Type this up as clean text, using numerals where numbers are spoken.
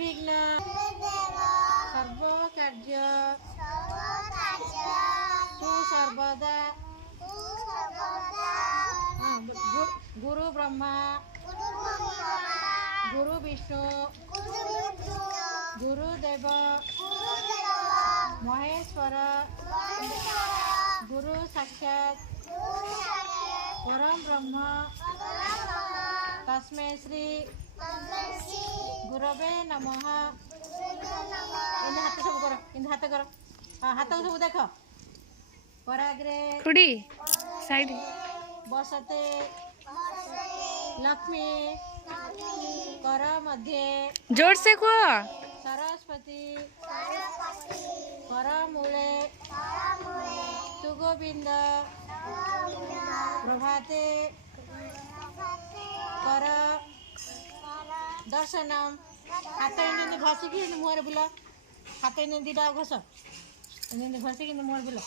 निर्विघ्न सर्व कार्य सुसर्वदा गुरु ब्रह्मा गुरु विष्णु गुरुदेव महेश्वर गुरु साक्षात परम ब्रह्म तस्मै श्री गुरवे नमः। हाथ सब कर, हाथ कर, हाथ सब देख पराग्रे खुड़ी साइड बसते लक्ष्मी कर मध्य जोर से कहो सरस्वती कर मूले सुगोविंद प्रभाते कर दर्शनम। हाथ इन घसिकी मुहर बुल, हाथ इन दीटा घस, इन घसिकी मुहर बुल।